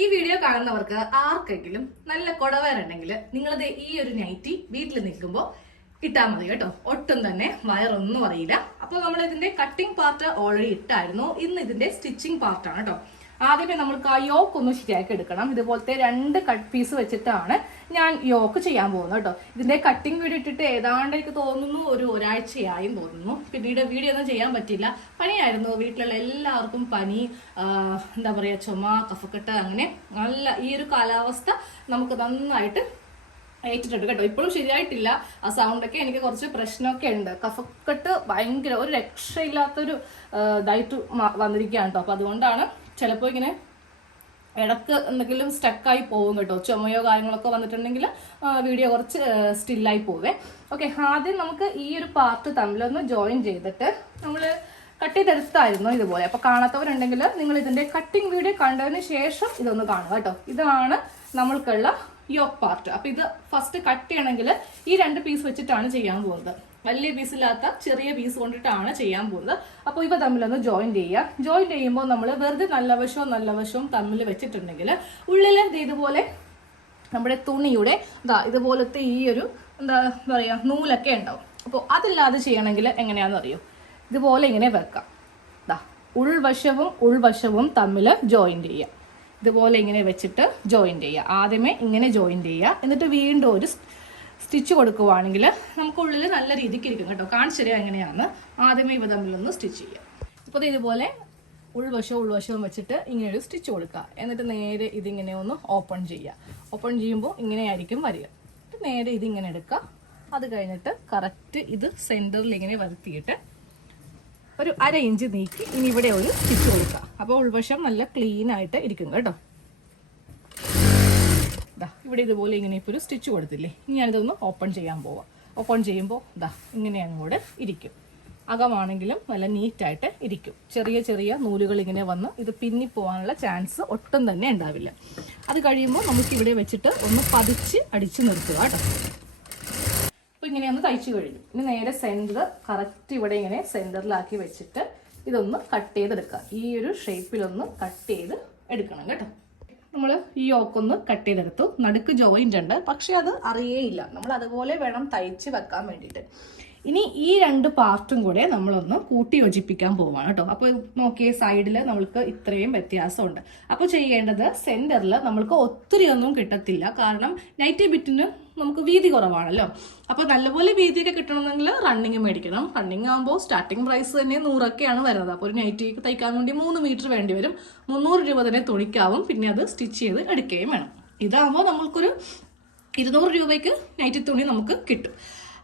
ഈ വീഡിയോ കാണുന്നവർക്ക് ആർക്കെങ്കിലും നല്ല കുടവയറുണ്ടെങ്കിൽ നിങ്ങളത് ഈ ഒരു നൈറ്റി വീട്ടിൽ നിൽക്കുമ്പോൾ ഇട്ടാൽ മതി കേട്ടോ. ഒട്ടും തന്നെ വയറൊന്നും അറിയില്ല. അപ്പോൾ നമ്മൾ ഇതിന്റെ കട്ടിംഗ് പാർട്ട് ഓൾറെഡി ഇട്ടായിരുന്നു. ഇന്ന് ഇതിന്റെ സ്റ്റിച്ചിങ് പാർട്ടാണ് കേട്ടോ. ആദ്യമേ നമ്മൾക്ക് ആ യോക്ക് ഒന്ന് ശരിയാക്കി എടുക്കണം. ഇതുപോലത്തെ രണ്ട് കട്ട് പീസ് വെച്ചിട്ടാണ് ഞാൻ യോക്ക് ചെയ്യാൻ പോകുന്നു കേട്ടോ. ഇതിന്റെ കട്ടിംഗ് വീഡിയോ ഇട്ടിട്ട് ഏതാണ്ട് എനിക്ക് തോന്നുന്നു ഒരു ഒരാഴ്ചയായും തോന്നുന്നു. പിന്നീട് വീഡിയോ ഒന്നും ചെയ്യാൻ പറ്റില്ല പണിയായിരുന്നു വീട്ടിലുള്ള എല്ലാവർക്കും പനി എന്താ പറയാ ചുമ കഫക്കെട്ട് അങ്ങനെ നല്ല ഈ ഒരു കാലാവസ്ഥ നമുക്ക് നന്നായിട്ട് ഏറ്റിട്ടുണ്ട് കേട്ടോ. ഇപ്പോഴും ശരിയായിട്ടില്ല. ആ സൗണ്ടൊക്കെ എനിക്ക് കുറച്ച് പ്രശ്നമൊക്കെ ഉണ്ട്. കഫക്കെട്ട് ഭയങ്കര ഒരു രക്ഷയില്ലാത്തൊരു ഇതായിട്ട് വന്നിരിക്കുകയാണ് കേട്ടോ. അപ്പൊ അതുകൊണ്ടാണ് ചിലപ്പോൾ ഇങ്ങനെ ഇടയ്ക്ക് എന്തെങ്കിലും സ്റ്റക്കായി പോകും കേട്ടോ. ചുമയോ കാര്യങ്ങളൊക്കെ വന്നിട്ടുണ്ടെങ്കിൽ വീഡിയോ കുറച്ച് സ്റ്റില്ലായി പോവേ. ഓക്കെ ആദ്യം നമുക്ക് ഈ ഒരു പാർട്ട് തമ്മിലൊന്ന് ജോയിൻ ചെയ്തിട്ട് നമ്മൾ കട്ട് ചെയ്തെടുത്തായിരുന്നു ഇതുപോലെ. അപ്പോൾ കാണാത്തവരുണ്ടെങ്കിൽ നിങ്ങൾ ഇതിന്റെ കട്ടിംഗ് വീഡിയോ കണ്ടതിന് ശേഷം ഇതൊന്ന് കാണുക കേട്ടോ. ഇതാണ് നമ്മൾക്കുള്ള യോക്ക് പാർട്ട് അപ്പോൾ ഇത് ഫസ്റ്റ് കട്ട് ചെയ്യണമെങ്കിൽ ഈ രണ്ട് പീസ് വെച്ചിട്ടാണ് ചെയ്യാൻ പോകുന്നത്. വലിയ പീസില്ലാത്ത ചെറിയ പീസ് കൊണ്ടിട്ടാണ് ചെയ്യാൻ പോകുന്നത്. അപ്പോൾ ഇവ തമ്മിലൊന്ന് ജോയിൻ ചെയ്യുക. ജോയിൻ ചെയ്യുമ്പോൾ നമ്മൾ വെറുതെ നല്ല വശവും നല്ല വശവും തമ്മിൽ വെച്ചിട്ടുണ്ടെങ്കിൽ ഉള്ളിൽ ഇതുപോലെ നമ്മുടെ തുണിയുടെ ഇതാ ഇതുപോലത്തെ ഈ ഒരു എന്താ പറയുക നൂലൊക്കെ ഉണ്ടാവും. അപ്പോൾ അതില്ലാതെ ചെയ്യണമെങ്കിൽ എങ്ങനെയാണെന്ന് അറിയോ? ഇതുപോലെ ഇങ്ങനെ വെക്കാം. ഇതാ ഉൾവശവും ഉൾവശവും തമ്മിൽ ജോയിൻ ചെയ്യുക. ഇതുപോലെ ഇങ്ങനെ വെച്ചിട്ട് ജോയിൻ ചെയ്യുക. ആദ്യമേ ഇങ്ങനെ ജോയിൻ ചെയ്യുക. എന്നിട്ട് വീണ്ടും ഒരു സ്റ്റിച്ച് കൊടുക്കുവാണെങ്കിൽ നമുക്ക് ഉള്ളിൽ നല്ല രീതിക്ക് ഇരിക്കും കേട്ടോ. കാണിച്ചു തരിക എങ്ങനെയാണ് ആദ്യമേ ഇവ തമ്മിലൊന്ന് സ്റ്റിച്ച് ചെയ്യുക ഇപ്പോൾ ഇതുപോലെ ഉൾവശവും ഉൾവശവും വെച്ചിട്ട് ഇങ്ങനെ ഒരു സ്റ്റിച്ച് കൊടുക്കുക. എന്നിട്ട് നേരെ ഇതിങ്ങനെ ഒന്ന് ഓപ്പൺ ചെയ്യുക. ഓപ്പൺ ചെയ്യുമ്പോൾ ഇങ്ങനെയായിരിക്കും വരിക. നേരെ ഇതിങ്ങനെ എടുക്കുക. അത് കഴിഞ്ഞിട്ട് കറക്റ്റ് ഇത് സെന്ററിൽ ഇങ്ങനെ വരുത്തിയിട്ട് ഒരു അര ഇഞ്ച് നീക്കി ഇനി ഇവിടെ ഒരു സ്റ്റിച്ച് കൊടുക്കുക. അപ്പോൾ ഉൾവശം നല്ല ക്ലീൻ ആയിട്ട് ഇരിക്കും കേട്ടോ. ദാ ഇവിടെ ഇതുപോലെ ഇങ്ങനെ ഇപ്പോൾ ഒരു സ്റ്റിച്ച് കൊടുത്തില്ലേ? ഇനി ഞാനിതൊന്ന് ഓപ്പൺ ചെയ്യാൻ പോവാം. ഓപ്പൺ ചെയ്യുമ്പോൾ ദാ ഇങ്ങനെ അങ്ങോട്ട് ഇരിക്കും. അകമാണെങ്കിലും നല്ല നീറ്റായിട്ട് ഇരിക്കും. ചെറിയ ചെറിയ നൂലുകൾ ഇങ്ങനെ വന്ന് ഇത് പിന്നിപ്പോവാനുള്ള ചാൻസ് ഒട്ടും തന്നെ ഉണ്ടാവില്ല. അത് കഴിയുമ്പോൾ നമുക്ക് ഇവിടെ വെച്ചിട്ട് ഒന്ന് പതിച്ച് അടിച്ച് നിർത്തുക കേട്ടോ. അപ്പോൾ ഇങ്ങനെ ഒന്ന് തയ്ച്ചു കഴിഞ്ഞു. ഇനി നേരെ സെന്റർ കറക്റ്റ് ഇവിടെ ഇങ്ങനെ സെന്ററിലാക്കി വെച്ചിട്ട് ഇതൊന്ന് കട്ട് ചെയ്തെടുക്കുക. ഈ ഒരു ഷേപ്പിലൊന്ന് കട്ട് ചെയ്ത് എടുക്കണം കേട്ടോ. നമ്മൾ ഈ യോക്കൊന്ന് കട്ട് ചെയ്തെടുത്തു. നടുക്ക് ജോയിന്റ് ഉണ്ട്. പക്ഷേ അത് അറിയേയില്ല. നമ്മൾ അതുപോലെ വേണം തയ്ച്ച് വെക്കാൻ വേണ്ടിയിട്ട്. ഇനി ഈ രണ്ട് പാർട്ടും കൂടെ നമ്മളൊന്ന് കൂട്ടി യോജിപ്പിക്കാൻ പോവാണ് കേട്ടോ. അപ്പോൾ നോക്കിയ സൈഡിൽ നമ്മൾക്ക് ഇത്രയും വ്യത്യാസമുണ്ട്. അപ്പോൾ ചെയ്യേണ്ടത് സെന്ററിൽ നമ്മൾക്ക് ഒത്തിരി ഒന്നും കിട്ടത്തില്ല. കാരണം നൈറ്റി ബിറ്റിന് നമുക്ക് വീതി കുറവാണല്ലോ. അപ്പോൾ നല്ലപോലെ വീതിയൊക്കെ കിട്ടണമെങ്കിൽ റണ്ണിങ് മേടിക്കണം. റണ്ണിങ് ആകുമ്പോൾ സ്റ്റാർട്ടിങ് പ്രൈസ് തന്നെ നൂറൊക്കെയാണ് വരുന്നത്. അപ്പോൾ ഒരു നൈറ്റി തയ്ക്കാൻ വേണ്ടി മൂന്ന് മീറ്റർ വേണ്ടി വരും. മുന്നൂറ് രൂപ തന്നെ തുണിക്കാവും. പിന്നെ അത് സ്റ്റിച്ച് ചെയ്ത് എടുക്കുകയും വേണം. ഇതാകുമ്പോൾ നമുക്കൊരു ഇരുന്നൂറ് രൂപയ്ക്ക് നൈറ്റി തുണി നമുക്ക് കിട്ടും.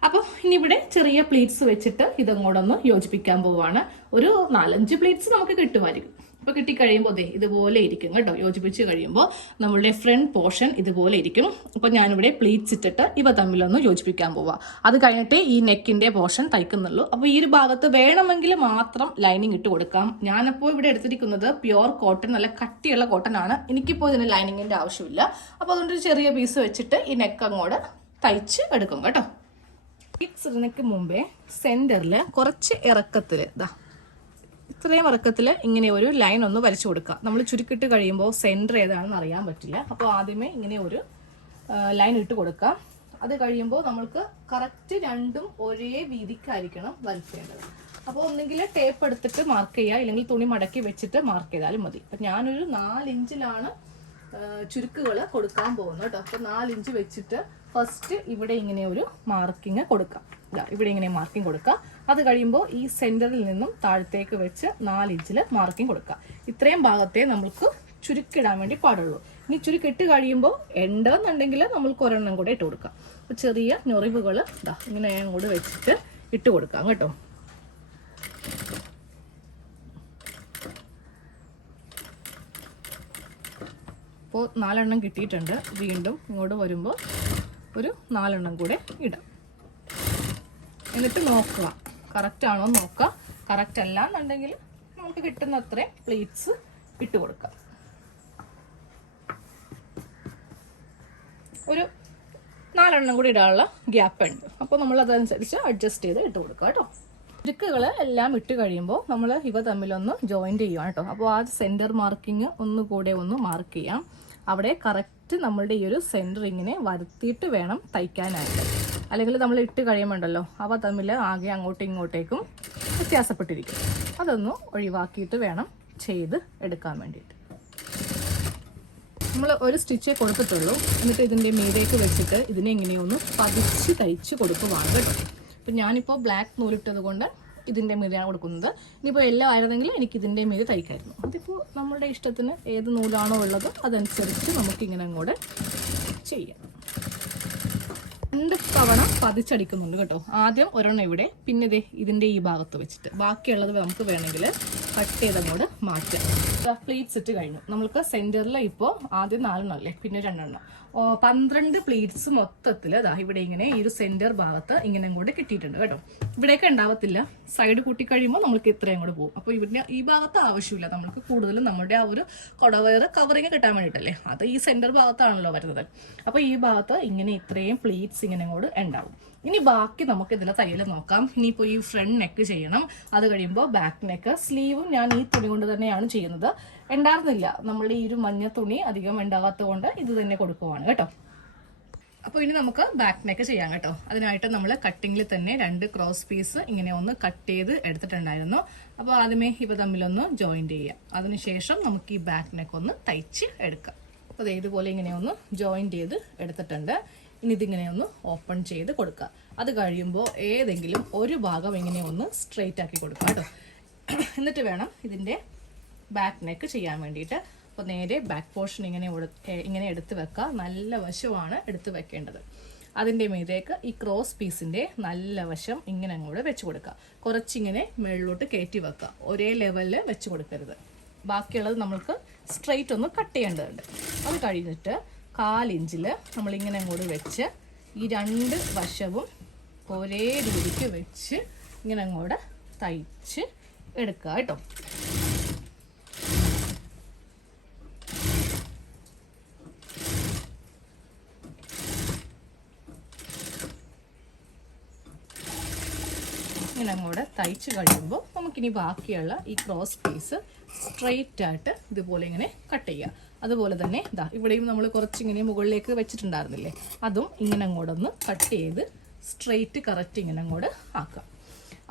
അപ്പോൾ ഇനി ഇവിടെ ചെറിയ പ്ലേറ്റ്സ് വെച്ചിട്ട് ഇതങ്ങോട്ടൊന്ന് യോജിപ്പിക്കാൻ പോവാണ്. ഒരു നാലഞ്ച് പ്ലേറ്റ്സ് നമുക്ക് കിട്ടുമായിരിക്കും. അപ്പോൾ കിട്ടിക്കഴിയുമ്പോൾ അതെ ഇതുപോലെ ഇരിക്കും കേട്ടോ. യോജിപ്പിച്ച് കഴിയുമ്പോൾ നമ്മളുടെ ഫ്രണ്ട് പോർഷൻ ഇതുപോലെ ഇരിക്കും. അപ്പോൾ ഞാനിവിടെ പ്ലീറ്റ്സ് ഇട്ടിട്ട് ഇവ തമ്മിലൊന്ന് യോജിപ്പിക്കാൻ പോവാം. അത് കഴിഞ്ഞിട്ട് ഈ നെക്കിന്റെ പോർഷൻ തയ്ക്കുന്നുള്ളൂ. അപ്പോൾ ഈ ഒരു ഭാഗത്ത് വേണമെങ്കിൽ മാത്രം ലൈനിങ് ഇട്ട് കൊടുക്കാം. ഞാനപ്പോൾ ഇവിടെ എടുത്തിരിക്കുന്നത് പ്യുവർ കോട്ടൺ നല്ല കട്ടിയുള്ള കോട്ടൺ ആണ്. എനിക്കിപ്പോൾ ഇതിന് ലൈനിങ്ങിന്റെ ആവശ്യമില്ല. അപ്പോൾ അതുകൊണ്ട് ഒരു ചെറിയ പീസ് വെച്ചിട്ട് ഈ നെക്ക് അങ്ങോട്ട് തയ്ച്ച് എടുക്കും കേട്ടോ. പ്ലീറ്റ്സ് ഇടുന്നതിന് മുമ്പേ സെന്ററിൽ കുറച്ച് ഇറക്കത്തിൽ ഇതാ ഇത്രയും ഇറക്കത്തിൽ ഇങ്ങനെ ഒരു ലൈൻ ഒന്ന് വരച്ചു കൊടുക്കുക. നമ്മൾ ചുരുക്കിട്ട് കഴിയുമ്പോൾ സെന്റർ ഏതാണെന്ന് അറിയാൻ പറ്റില്ല. അപ്പോൾ ആദ്യമേ ഇങ്ങനെ ഒരു ലൈൻ ഇട്ട് കൊടുക്കാം അത് കഴിയുമ്പോൾ നമ്മൾക്ക് കറക്റ്റ് രണ്ടും ഒരേ വീതിക്കായിരിക്കണം വരയ്ക്കേണ്ടത്. അപ്പോൾ ഒന്നെങ്കിൽ ടേപ്പ് എടുത്തിട്ട് മാർക്ക് ചെയ്യുക ഇല്ലെങ്കിൽ തുണി മടക്കി വെച്ചിട്ട് മാർക്ക് ചെയ്താലും മതി. അപ്പം ഞാനൊരു നാലിഞ്ചിലാണ് ചുരുക്കുകൾ കൊടുക്കാൻ പോകുന്നത് കേട്ടോ. അപ്പോൾ നാലിഞ്ച് വെച്ചിട്ട് ഫസ്റ്റ് ഇവിടെ ഇങ്ങനെ ഒരു മാർക്കിങ് കൊടുക്കാം. ഇവിടെ ഇങ്ങനെ മാർക്കിംഗ് കൊടുക്കുക. അത് കഴിയുമ്പോൾ ഈ സെന്ററിൽ നിന്നും താഴത്തേക്ക് വെച്ച് നാലിഞ്ചിൽ മാർക്കിംഗ് കൊടുക്കുക. ഇത്രയും ഭാഗത്തെ നമ്മൾക്ക് ചുരുക്കിടാൻ വേണ്ടി പാടുള്ളൂ. ഇനി ചുരുക്കിട്ട് കഴിയുമ്പോൾ ഉണ്ടെന്നുണ്ടെങ്കിൽ നമ്മൾക്ക് ഒരെണ്ണം കൂടെ ഇട്ട് കൊടുക്കാം. അപ്പോൾ ചെറിയ ഞൊറിവുകൾ ഇതാ ഇങ്ങനെ അങ്ങോട്ട് വെച്ചിട്ട് ഇട്ട് കൊടുക്കാം കേട്ടോ. അപ്പോൾ നാലെണ്ണം കിട്ടിയിട്ടുണ്ട്. വീണ്ടും ഇങ്ങോട്ട് വരുമ്പോൾ ഒരു നാലെണ്ണം കൂടെ ഇടാം. എന്നിട്ട് നോക്കുക. കറക്റ്റ് ആണോ എന്ന് നോക്കുക. കറക്റ്റ് അല്ല എന്നുണ്ടെങ്കിൽ നമുക്ക് കിട്ടുന്ന അത്രയും പ്ലേറ്റ്സ് ഇട്ട് കൊടുക്കാം. ഒരു നാലെണ്ണം കൂടി ഇടാനുള്ള ഗ്യാപ്പ് ഉണ്ട്. അപ്പോൾ നമ്മൾ അതനുസരിച്ച് അഡ്ജസ്റ്റ് ചെയ്ത് ഇട്ട് കൊടുക്കുക കേട്ടോ. ചുരുക്കുകൾ എല്ലാം ഇട്ട് കഴിയുമ്പോൾ നമ്മൾ ഇവ തമ്മിലൊന്ന് ജോയിന്റ് ചെയ്യുകയാണ് കേട്ടോ. അപ്പോൾ ആ സെന്റർ മാർക്കിങ് ഒന്ന് കൂടെ ഒന്ന് മാർക്ക് ചെയ്യാം. അവിടെ കറക്റ്റ് നമ്മളുടെ ഈ ഒരു സെന്ററിങ്ങിനെ വരുത്തിയിട്ട് വേണം തയ്ക്കാനായിട്ട്. അല്ലെങ്കിൽ നമ്മൾ ഇട്ട് കഴിയുമ്പോണ്ടല്ലോ അവ തമ്മിൽ ആകെ അങ്ങോട്ടും ഇങ്ങോട്ടേക്കും വ്യത്യാസപ്പെട്ടിരിക്കും. അതൊന്ന് ഒഴിവാക്കിയിട്ട് വേണം ചെയ്ത് എടുക്കാൻ വേണ്ടിയിട്ട്. നമ്മൾ ഒരു സ്റ്റിച്ചേ കൊടുത്തിട്ടുള്ളൂ. എന്നിട്ട് ഇതിന്റെ മീതേക്ക് വെച്ചിട്ട് ഇതിനെ ഇങ്ങനെയൊന്ന് പതിച്ച് തയ്ച്ച് കൊടുക്കുവാണ് കേട്ടോ. അപ്പം ഞാനിപ്പോൾ ബ്ലാക്ക് നൂലിട്ടത് കൊണ്ട് ഇതിന്റെ മീതെയാണ് കൊടുക്കുന്നത്. ഇനിയിപ്പോൾ എല്ലാം ആയിരുന്നെങ്കിൽ എനിക്ക് ഇതിന്റെ മീതെ തയ്ക്കായിരുന്നു. അതിപ്പോൾ നമ്മുടെ ഇഷ്ടത്തിന് ഏത് നൂലാണോ ഉള്ളത് അതനുസരിച്ച് നമുക്കിങ്ങനെ അങ്ങോട്ട് ചെയ്യാം. രണ്ട് തവണ പതിച്ചടിക്കുന്നുണ്ട് കേട്ടോ. ആദ്യം ഒരെണ്ണം ഇവിടെ പിന്നെ ഇതേ ഇതിന്റെ ഈ ഭാഗത്ത് വെച്ചിട്ട്. ബാക്കിയുള്ളത് നമുക്ക് വേണമെങ്കിൽ കട്ട് ചെയ്തങ്ങോട്ട് മാറ്റാം. പ്ലീറ്റ്സ് ഇട്ട് കഴിഞ്ഞു. നമുക്ക് സെന്ററിൽ ഇപ്പോൾ ആദ്യം നാലെണ്ണം അല്ലേ? പിന്നെ രണ്ടെണ്ണം. പന്ത്രണ്ട് പ്ലീറ്റ്സ് മൊത്തത്തിൽ അതാ ഇവിടെ ഇങ്ങനെ ഈ ഒരു സെന്റർ ഭാഗത്ത് ഇങ്ങനെ അങ്ങോട്ട് കിട്ടിയിട്ടുണ്ട് കേട്ടോ. ഇവിടെയൊക്കെ ഉണ്ടാവത്തില്ല. സൈഡ് കൂട്ടി കഴിയുമ്പോൾ നമുക്ക് ഇത്രയും കൂടെ പോകും. അപ്പോൾ ഇവിടെ ഈ ഭാഗത്ത് ആവശ്യമില്ല. നമുക്ക് കൂടുതലും നമ്മുടെ ആ ഒരു കൊടവയർ കവറിങ് കിട്ടാൻ വേണ്ടിയിട്ടല്ലേ? അത് ഈ സെന്റർ ഭാഗത്താണല്ലോ വരുന്നത്. അപ്പോൾ ഈ ഭാഗത്ത് ഇങ്ങനെ ഇത്രയും പ്ലീറ്റ്സ് ഇങ്ങനെ അങ്ങോട്ട് ഉണ്ടാവും. ഇനി ബാക്കി നമുക്ക് ഇതിലെ തയ്യൽ നോക്കാം. ഇനിയിപ്പോൾ ഈ ഫ്രണ്ട് നെക്ക് ചെയ്യണം. അത് കഴിയുമ്പോൾ ബാക്ക് നെക്ക് സ്ലീവും ഞാൻ ഈ തുണി കൊണ്ട് തന്നെയാണ് ചെയ്യുന്നത്. ഉണ്ടായിരുന്നില്ല നമ്മളുടെ ഈ ഒരു മഞ്ഞ തുണി അധികം ഉണ്ടാകാത്തത് കൊണ്ട് ഇത് തന്നെ കൊടുക്കുവാണ് കേട്ടോ. അപ്പോൾ ഇനി നമുക്ക് ബാക്ക് നെക്ക് ചെയ്യാം കേട്ടോ. അതിനായിട്ട് നമ്മൾ കട്ടിങ്ങിൽ തന്നെ രണ്ട് ക്രോസ് പീസ് ഇങ്ങനെ ഒന്ന് കട്ട് ചെയ്ത് എടുത്തിട്ടുണ്ടായിരുന്നു. അപ്പോൾ ആദ്യമേ ഇവ തമ്മിലൊന്ന് ജോയിന്റ് ചെയ്യാം. അതിനുശേഷം നമുക്ക് ഈ ബാക്ക് നെക്ക് ഒന്ന് തയ്ച്ച് എടുക്കാം. അപ്പോൾ ഇതുപോലെ ഇങ്ങനെ ഒന്ന് ജോയിന്റ് ചെയ്ത് എടുത്തിട്ടുണ്ട്. ഇനി ഇതിങ്ങനെ ഒന്ന് ഓപ്പൺ ചെയ്ത് കൊടുക്കുക അത് കഴിയുമ്പോൾ ഏതെങ്കിലും ഒരു ഭാഗം ഇങ്ങനെ ഒന്ന് സ്ട്രെയിറ്റ് ആക്കി കൊടുക്കുക കേട്ടോ. എന്നിട്ട് വേണം ഇതിന്റെ ബാക്ക് നെക്ക് ചെയ്യാൻ വേണ്ടിയിട്ട്. അപ്പോൾ നേരെ ബാക്ക് പോർഷൻ ഇങ്ങനെ ഇങ്ങനെ എടുത്ത് വെക്കുക നല്ല വശമാണ് എടുത്ത് വെക്കേണ്ടത്. അതിന്റെ മീതേക്ക് ഈ ക്രോസ് പീസിന്റെ നല്ല വശം ഇങ്ങനെ അങ്ങോട്ട് വെച്ച് കൊടുക്കുക കുറച്ചിങ്ങനെ മുകളിലോട്ട് കയറ്റി വെക്കുക ഒരേ ലെവലിൽ വെച്ച് കൊടുക്കരുത്. ബാക്കിയുള്ളത് നമ്മൾക്ക് സ്ട്രെയിറ്റ് ഒന്ന് കട്ട് ചെയ്യേണ്ടതുണ്ട്. അത് കഴിഞ്ഞിട്ട് കാലിഞ്ചിൽ നമ്മളിങ്ങനെ അങ്ങോട്ട് വെച്ച് ഈ രണ്ട് വശവും ഒരേ രീതിക്ക് വെച്ച് ഇങ്ങനെ അങ്ങോട്ട് തയ്ച്ച് എടുക്കുക കേട്ടോ. ഇങ്ങനെ അങ്ങോട്ട് തയ്ച്ച് കഴിയുമ്പോൾ നമുക്കിനി ബാക്കിയുള്ള ഈ ക്രോസ് പീസ് സ്ട്രെയിറ്റ് ആയിട്ട് ഇതുപോലെ ഇങ്ങനെ കട്ട് ചെയ്യുക. അതുപോലെ തന്നെ ഇതാ ഇവിടെയും നമ്മൾ കുറച്ചിങ്ങനെ മുകളിലേക്ക് വെച്ചിട്ടുണ്ടായിരുന്നില്ലേ? അതും ഇങ്ങനെ അങ്ങോട്ടൊന്ന് കട്ട് ചെയ്ത് സ്ട്രെയിറ്റ് കറക്റ്റ് ഇങ്ങനെ അങ്ങോട്ട് ആക്കുക.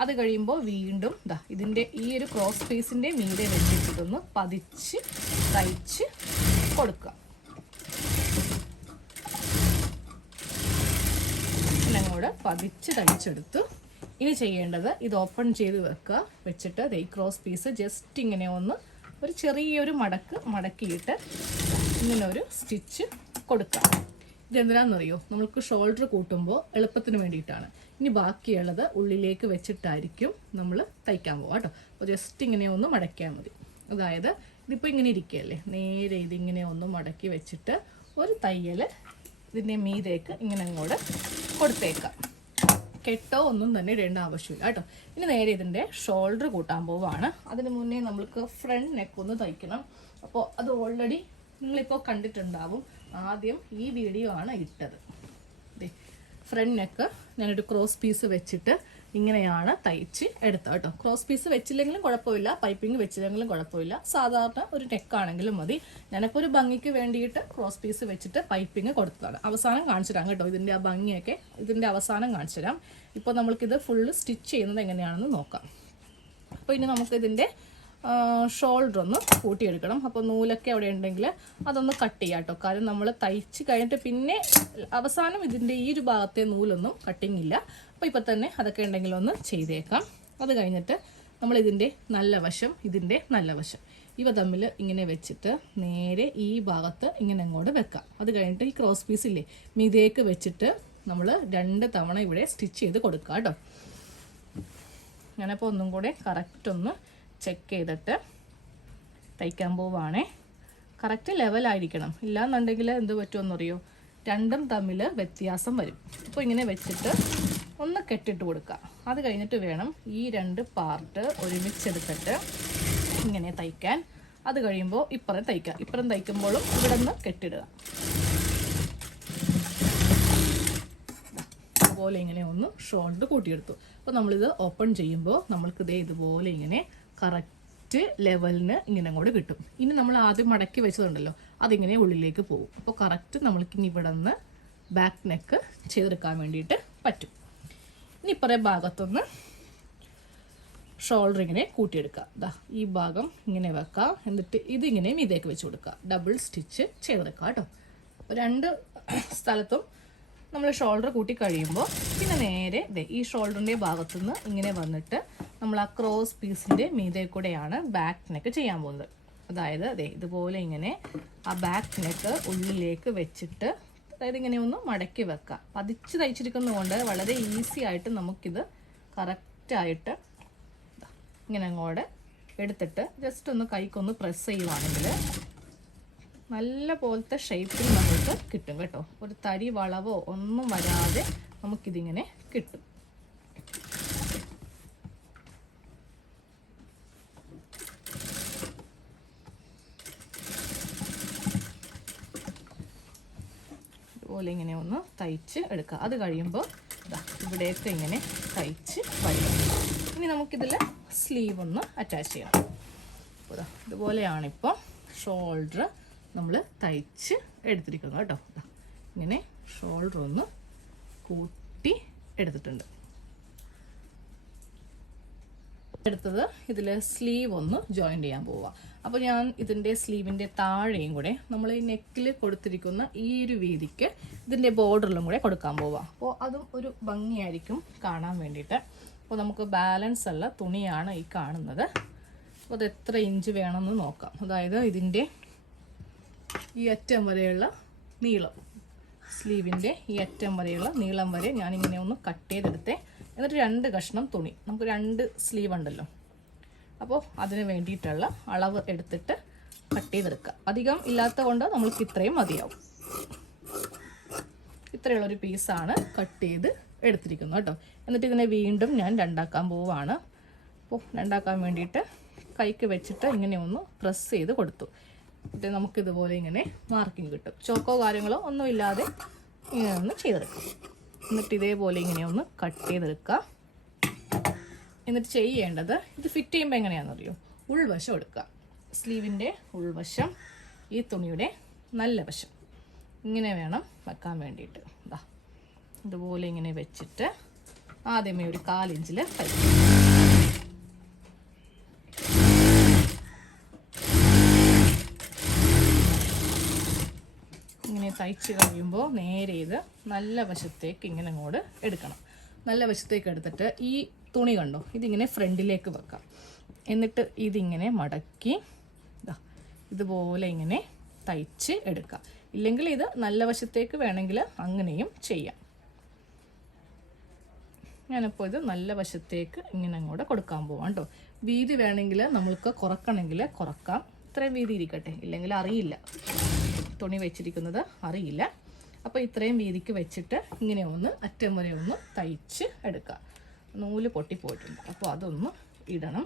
അത് കഴിയുമ്പോൾ വീണ്ടും ഇതാ ഇതിന്റെ ഈ ഒരു ക്രോസ് പീസിന്റെ മീതെ വെച്ചിട്ടൊന്ന് പതിച്ച് തയ്ച്ച് കൊടുക്കുക. ഇങ്ങനെ അങ്ങോട്ട് പതിച്ച് തയ്ച്ചെടുത്തു ഇനി ചെയ്യേണ്ടത് ഇത് ഓപ്പൺ ചെയ്ത് വെക്കുക. വെച്ചിട്ട് ദേ ക്രോസ് പീസ് ജസ്റ്റ് ഇങ്ങനെ ഒന്ന് ഒരു ചെറിയൊരു മടക്ക് മടക്കിയിട്ട് ഇങ്ങനെ ഒരു സ്റ്റിച്ച് കൊടുക്കുക. ഇതെന്തിനാണെന്നറിയോ നമ്മൾക്ക് ഷോൾഡർ കൂട്ടുമ്പോൾ എളുപ്പത്തിന് വേണ്ടിയിട്ടാണ്. ഇനി ബാക്കിയുള്ളത് ഉള്ളിലേക്ക് വെച്ചിട്ടായിരിക്കും നമ്മൾ തയ്ക്കാൻ പോവുക കേട്ടോ. അപ്പോൾ ജസ്റ്റ് ഇങ്ങനെ ഒന്ന് മടക്കിയാൽ മതി. അതായത് ഇതിപ്പോൾ ഇങ്ങനെ ഇരിക്കുകയല്ലേ? നേരെ ഇതിങ്ങനെ ഒന്ന് മടക്കി വെച്ചിട്ട് ഒരു തയ്യൽ ഇതിന്റെ മീതേക്ക് ഇങ്ങനെ അങ്ങോട്ട് കൊടുത്തേക്കാം. കെട്ടോ ഒന്നും തന്നെ ഇടേണ്ട ആവശ്യമില്ല കേട്ടോ. ഇനി നേരെ ഇതിന്റെ ഷോൾഡർ കൂട്ടാൻ പോവാണ്. അതിന് മുന്നേ നമ്മൾക്ക് ഫ്രണ്ട് നെക്ക് ഒന്ന് തയ്ക്കണം. അപ്പോൾ അത് ഓൾറെഡി നിങ്ങളിപ്പോൾ കണ്ടിട്ടുണ്ടാവും. ആദ്യം ഈ വീഡിയോ ആണ് ഇട്ടത്. ഫ്രണ്ട് നെക്ക് ഞാനൊരു ക്രോസ് പീസ് വെച്ചിട്ട് ഇങ്ങനെയാണ് തയ്ച്ച് എടുത്തത് കേട്ടോ. ക്രോസ് പീസ് വെച്ചില്ലെങ്കിലും കുഴപ്പമില്ല. പൈപ്പിംഗ് വെച്ചില്ലെങ്കിലും കുഴപ്പമില്ല. സാധാരണ ഒരു നെക്കാണെങ്കിലും മതി. ഞാനിപ്പോൾ ഒരു ഭംഗിക്ക് വേണ്ടിയിട്ട് ക്രോസ് പീസ് വെച്ചിട്ട് പൈപ്പിംഗ് കൊടുത്തതാണ്. അവസാനം കാണിച്ചു തരാം കേട്ടോ ഇതിന്റെ ആ ഭംഗിയൊക്കെ. ഇതിന്റെ അവസാനം കാണിച്ചു തരാം. ഇപ്പോൾ നമ്മൾക്കിത് ഫുള്ള് സ്റ്റിച്ച് ചെയ്യുന്നത് എങ്ങനെയാണെന്ന് നോക്കാം. അപ്പോൾ ഇനി നമുക്ക് ഇതിന്റെ ഷോൾഡർ ഒന്ന് കൂട്ടിയെടുക്കണം. അപ്പോൾ നൂലൊക്കെ അവിടെ ഉണ്ടെങ്കിൽ അതൊന്ന് കട്ട് ചെയ്യാം കേട്ടോ. കാര്യം നമ്മൾ തയ്ച്ച് കഴിഞ്ഞിട്ട് പിന്നെ അവസാനം ഇതിന്റെ ഈ ഒരു ഭാഗത്തെ നൂലൊന്നും കട്ടിങ് ഇല്ല. അപ്പോൾ ഇപ്പോൾ തന്നെ അതൊക്കെ ഉണ്ടെങ്കിൽ ഒന്ന് ചെയ്തേക്കാം. അത് കഴിഞ്ഞിട്ട് നമ്മൾ ഇതിന്റെ നല്ല വശം ഇതിന്റെ നല്ല വശം. ഇവ തമ്മിൽ ഇങ്ങനെ വെച്ചിട്ട് നേരെ ഈ ഭാഗത്ത് ഇങ്ങനെ അങ്ങോട്ട് വെക്കാം. അത് കഴിഞ്ഞിട്ട് ഈ ക്രോസ് പീസ് ഇല്ലേ മീതേക്ക് വെച്ചിട്ട് നമ്മൾ രണ്ട് തവണ ഇവിടെ സ്റ്റിച്ച് ചെയ്ത് കൊടുക്കാം കേട്ടോ. ഞാനപ്പോൾ ഒന്നും കൂടെ കറക്റ്റ് ഒന്ന് ചെക്ക് ചെയ്തിട്ട് തയ്ക്കാൻ പോവാണേ. കറക്റ്റ് ലെവലായിരിക്കണം ഇല്ലാന്നുണ്ടെങ്കിൽ എന്ത് പറ്റുമെന്നറിയോ? രണ്ടും തമ്മിൽ വ്യത്യാസം വരും. അപ്പോൾ ഇങ്ങനെ വെച്ചിട്ട് ഒന്ന് കെട്ടിട്ട് കൊടുക്കുക അത് കഴിഞ്ഞിട്ട് വേണം ഈ രണ്ട് പാർട്ട് ഒരുമിച്ചെടുത്തിട്ട് ഇങ്ങനെ തയ്ക്കാൻ. അത് കഴിയുമ്പോൾ ഇപ്പുറം തയ്ക്കുക ഇപ്പുറം തയ്ക്കുമ്പോഴും ഇവിടെ നിന്ന് കെട്ടിടുക. അതുപോലെ ഇങ്ങനെ ഒന്ന് ഷോൾഡർ കൂട്ടിയെടുത്തു. അപ്പോൾ നമ്മളിത് ഓപ്പൺ ചെയ്യുമ്പോൾ നമ്മൾക്കിതേ ഇതുപോലെ ഇങ്ങനെ കറക്റ്റ് ലെവലിന് ഇങ്ങനെ കൂടെ കിട്ടും. ഇനി നമ്മൾ ആദ്യം മടക്കി വെച്ചതുണ്ടല്ലോ അതിങ്ങനെ ഉള്ളിലേക്ക് പോകും. അപ്പോൾ കറക്റ്റ് നമ്മൾക്ക് ഇനി ഇവിടെ നിന്ന് ബാക്ക് നെക്ക് ചെയ്തെടുക്കാൻ വേണ്ടിയിട്ട് പറ്റും. ഇനി ഇപ്പറേ ഭാഗത്തൊന്ന് ഷോൾഡർ ഇങ്ങനെ കൂട്ടിയെടുക്കുക. ദാ ഈ ഭാഗം ഇങ്ങനെ വെക്കാം. എന്നിട്ട് ഇതിങ്ങനെ മീതേക്ക് വെച്ച് കൊടുക്കുക. ഡബിൾ സ്റ്റിച്ച് ചെയ്തെടുക്കുക കേട്ടോ. അപ്പോൾ രണ്ട് സ്ഥലത്തും നമ്മൾ ഷോൾഡർ കൂട്ടി കഴിയുമ്പോൾ പിന്നെ നേരെ ഈ ഷോൾഡറിന്റെ ഭാഗത്തുനിന്ന് ഇങ്ങനെ വന്നിട്ട് നമ്മൾ ആ ക്രോസ് പീസിന്റെ മീതെ കൂടെയാണ് ബാക്ക് നെക്ക് ചെയ്യാൻ പോകുന്നത്. അതായത് അതെ ഇതുപോലെ ഇങ്ങനെ ആ ബാക്ക് നെക്ക് ഉള്ളിലേക്ക് വെച്ചിട്ട് അതായത് ഇങ്ങനെ ഒന്ന് മടക്കി വെക്കുക പതിച്ച് തയ്ച്ചിരിക്കുന്നതുകൊണ്ട് വളരെ ഈസി ആയിട്ട് നമുക്കിത് കറക്റ്റായിട്ട് ഇങ്ങനെ അങ്ങോട്ട് എടുത്തിട്ട് ജസ്റ്റ് ഒന്ന് കൈക്കൊന്ന് പ്രസ് ചെയ്യുവാണെങ്കിൽ നല്ല പോലത്തെ ഷേപ്പിൽ നമുക്ക് കിട്ടും കേട്ടോ. ഒരു തരി വളവോ ഒന്നും വരാതെ നമുക്കിതിങ്ങനെ കിട്ടും. ഇതുപോലെ ഇങ്ങനെ ഒന്ന് തയ്ച്ച് എടുക്കുക അത് കഴിയുമ്പോൾ ഇതാ ഇവിടെയൊക്കെ ഇങ്ങനെ തയ്ച്ച് വരിക ഇനി നമുക്കിതിൽ സ്ലീവ് ഒന്ന് അറ്റാച്ച് ചെയ്യാം. അപ്പോൾ ഇതാ ഇതുപോലെയാണിപ്പോൾ ഷോൾഡർ നമ്മൾ തയ്ച്ച് എടുത്തിരിക്കുന്നത് കേട്ടോ. ഇങ്ങനെ ഷോൾഡർ ഒന്ന് കൂട്ടി എടുത്തിട്ടുണ്ട്. എടുത്തത് ഇതിൽ സ്ലീവ് ഒന്ന് ജോയിൻ ചെയ്യാൻ പോവുക. അപ്പോൾ ഞാൻ ഇതിന്റെ സ്ലീവിന്റെ താഴെയും കൂടെ നമ്മൾ ഈ നെക്കിൽ കൊടുത്തിരിക്കുന്ന ഈ ഒരു വീതിക്ക് ഇതിന്റെ ബോർഡറിലും കൂടെ കൊടുക്കാൻ പോവുക. അപ്പോൾ അതും ഒരു ഭംഗിയായിരിക്കും കാണാൻ വേണ്ടിയിട്ട്. അപ്പോൾ നമുക്ക് ബാലൻസ് ഉള്ള തുണിയാണ് ഈ കാണുന്നത്. അപ്പോൾ അത് എത്ര ഇഞ്ച് വേണമെന്ന് നോക്കാം. അതായത് ഇതിന്റെ ഈ അറ്റം വരെയുള്ള നീളം. സ്ലീവിന്റെ ഈ അറ്റം വരെയുള്ള നീളം വരെ ഞാനിങ്ങനെ ഒന്ന് കട്ട് ചെയ്തെടുത്തേ. എന്നിട്ട് രണ്ട് കഷ്ണം തുണി. നമുക്ക് രണ്ട് സ്ലീവ് ഉണ്ടല്ലോ. അപ്പോൾ അതിന് വേണ്ടിയിട്ടുള്ള അളവ് എടുത്തിട്ട് കട്ട് ചെയ്തെടുക്കുക. അധികം ഇല്ലാത്ത കൊണ്ട് നമ്മൾക്ക് ഇത്രയും മതിയാവും. ഇത്രയുള്ളൊരു പീസാണ് കട്ട് ചെയ്ത് എടുത്തിരിക്കുന്നത് കേട്ടോ. എന്നിട്ട് ഇതിനെ വീണ്ടും ഞാൻ രണ്ടാക്കാൻ പോവാണ്. അപ്പോൾ രണ്ടാക്കാൻ വേണ്ടിയിട്ട് കൈക്ക് വെച്ചിട്ട് ഇങ്ങനെ ഒന്ന് പ്രസ് ചെയ്ത് കൊടുത്തു. എന്നിട്ട് നമുക്കിതുപോലെ ഇങ്ങനെ മാർക്കിംഗ് കിട്ടും. ചോക്കോ കാര്യങ്ങളോ ഒന്നും ഇല്ലാതെ ഇങ്ങനെ ഒന്ന് ചെയ്തെടുക്കും. എന്നിട്ട് ഇതേപോലെ ഇങ്ങനെ ഒന്ന് കട്ട് ചെയ്തെടുക്കുക എന്നിട്ട് ചെയ്യേണ്ടത് ഇത് ഫിറ്റ് ചെയ്യുമ്പോൾ എങ്ങനെയാണെന്നറിയോ? ഉൾവശം എടുക്കുക സ്ലീവിന്റെ ഉൾവശം ഈ തുണിയുടെ നല്ല വശം. ഇങ്ങനെ വേണം വെക്കാൻ വേണ്ടിയിട്ട്. ഇതാ ഇതുപോലെ ഇങ്ങനെ വെച്ചിട്ട് ആദ്യമേ ഒരു കാലിഞ്ചിൽ തയ്ക്കും ഇങ്ങനെ തയ്ച്ച് കഴിയുമ്പോൾ നേരെ ഇത് നല്ല വശത്തേക്ക് ഇങ്ങനെ അങ്ങോട്ട് എടുക്കണം. നല്ല വശത്തേക്ക് എടുത്തിട്ട് ഈ തുണി കണ്ടോ? ഇതിങ്ങനെ ഫ്രണ്ടിലേക്ക് വെക്കാം. എന്നിട്ട് ഇതിങ്ങനെ മടക്കി ദാ ഇതുപോലെ ഇങ്ങനെ തയ്ച്ച് എടുക്കാം. ഇല്ലെങ്കിൽ ഇത് നല്ല വശത്തേക്ക് വേണമെങ്കിൽ അങ്ങനെയും ചെയ്യാം. ഞാനിപ്പോൾ ഇത് നല്ല വശത്തേക്ക് ഇങ്ങനെ അങ്ങോട്ട് കൊടുക്കാൻ പോവാം കേട്ടോ വീതി വേണമെങ്കിൽ നമ്മൾക്ക് കുറക്കണമെങ്കിൽ കുറക്കാം. ഇത്രയും വീതി ഇരിക്കട്ടെ. ഇല്ലെങ്കിൽ അറിയില്ല. തുണി വെച്ചിരിക്കുന്നത് അറിയില്ല. അപ്പോൾ ഇത്രയും വീതിക്ക് വെച്ചിട്ട് ഇങ്ങനെ ഒന്ന് അറ്റം വരെ ഒന്ന് തയ്ച്ച് എടുക്കുക നൂൽ പൊട്ടിപ്പോയിട്ടുണ്ട് അപ്പോൾ അതൊന്ന് ഇടണം.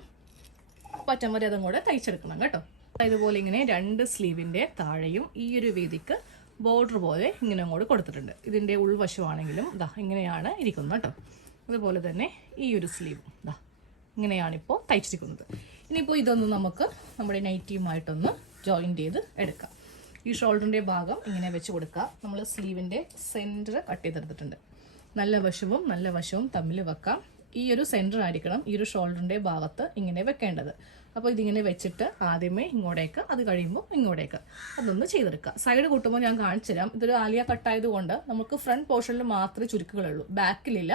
അപ്പോൾ അറ്റം വരെ അതും കൂടെ തയ്ച്ചെടുക്കണം കേട്ടോ. ഇതുപോലെ ഇങ്ങനെ രണ്ട് സ്ലീവിന്റെ താഴെയും ഈ ഒരു വീതിക്ക് ബോർഡർ പോലെ ഇങ്ങനെ അങ്ങോട്ട് കൊടുത്തിട്ടുണ്ട്. ഇതിന്റെ ഉൾവശമാണെങ്കിലും ഇതാ ഇങ്ങനെയാണ് ഇരിക്കുന്നത് കേട്ടോ. അതുപോലെ തന്നെ ഈ ഒരു സ്ലീവും ഇതാ ഇങ്ങനെയാണിപ്പോൾ തയ്ച്ചിരിക്കുന്നത്. ഇനിയിപ്പോൾ ഇതൊന്ന് നമുക്ക് നമ്മുടെ നൈറ്റിയുമായിട്ടൊന്ന് ജോയിൻ ചെയ്ത് എടുക്കാം. ഈ ഷോൾഡറിന്റെ ഭാഗം ഇങ്ങനെ വെച്ച് കൊടുക്കുക. നമ്മൾ സ്ലീവിന്റെ സെന്റർ കട്ട് ചെയ്തെടുത്തിട്ടുണ്ട്. നല്ല വശവും നല്ല വശവും തമ്മിൽ വെക്കാം. ഈ ഒരു സെന്റർ ആയിരിക്കണം ഈ ഒരു ഷോൾഡറിന്റെ ഭാഗത്ത് ഇങ്ങനെ വെക്കേണ്ടത്. അപ്പോൾ ഇതിങ്ങനെ വെച്ചിട്ട് ആദ്യമേ ഇങ്ങോട്ടേക്ക് അത് കഴിയുമ്പോൾ ഇങ്ങോട്ടേക്ക്. അതൊന്ന് ചെയ്തെടുക്കുക. സൈഡ് കൂട്ടുമ്പോൾ ഞാൻ കാണിച്ചു തരാം. ഇതൊരു ആലിയ കട്ടായതുകൊണ്ട് നമുക്ക് ഫ്രണ്ട് പോർഷനിൽ മാത്രമേ ചുരുക്കുകളുള്ളൂ ബാക്കിലില്ല